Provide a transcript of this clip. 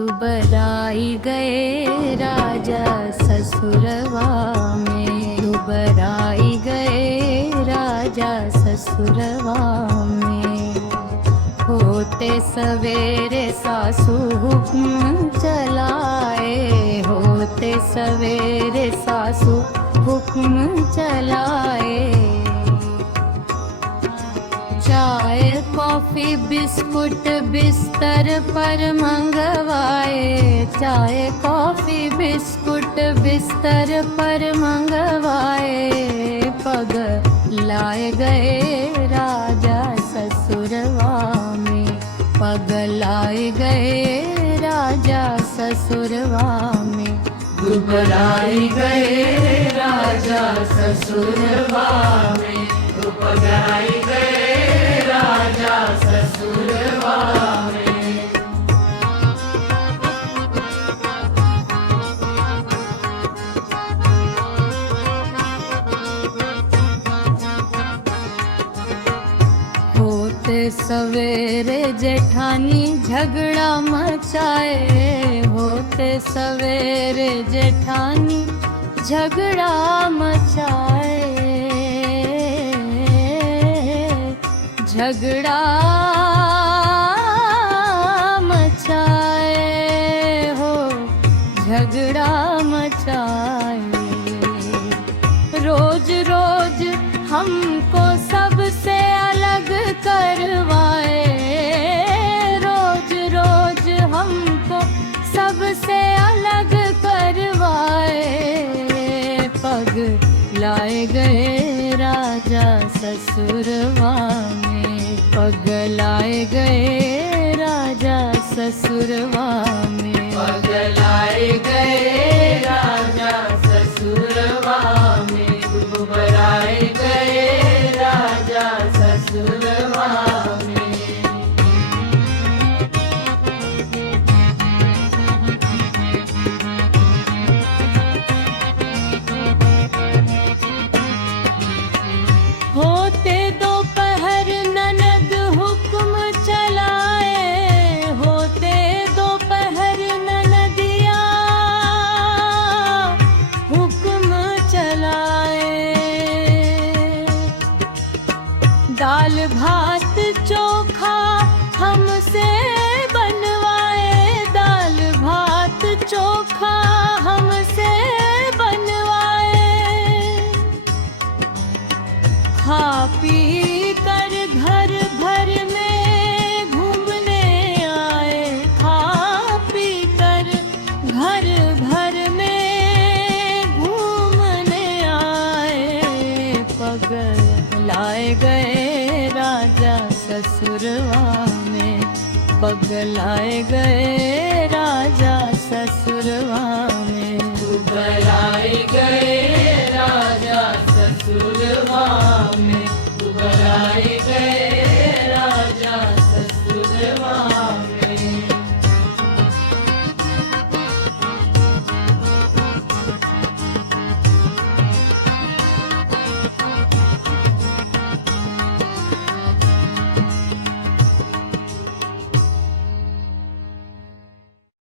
दुबराई गए राजा ससुरवा में, दुबराई गए राजा ससुरवा में। होते सवेरे सासू हुक्म चलाए, होते सवेरे सासू हुक्म चलाए। चाय कॉफी बिस्कुट बिस्तर पर मंगवाए, चाय कॉफी बिस्कुट बिस्तर पर मंगवाए। पग लाए गए राजा ससुरवा में, पग लाए गए राजा ससुरवा में। दुबराई गए राजा ससुरवा में, दुबराई गए राजा ससुरवा में। होते सवेरे जेठानी झगड़ा मचाए, होते सवेरे जेठानी झगड़ा मचाए। झगड़ा मचाए हो, झगड़ा मचाए। रोज रोज हमको सबसे अलग करवाए, रोज रोज हमको सबसे अलग करवाए। पग लाए गए राजा ससुरवा में, पग लाए गए राजा ससुरवा में। पग लाए गए राजा ससुरवा में, दुबराए गए राजा ससुरवा में। होते दोपहर ननद हुक्म चलाए, होते दोपहर ननदिया हुक्म चलाए। दाल भात चोखा हमसे बनवाए, दाल भात चोखा हमसे बनवाए। खा पी कर घर भर में घूमने आए, खा पी कर घर भर में घूमने आए। पग लाए गए राजा ससुरवा में, पग लाए गए राजा ससुरवा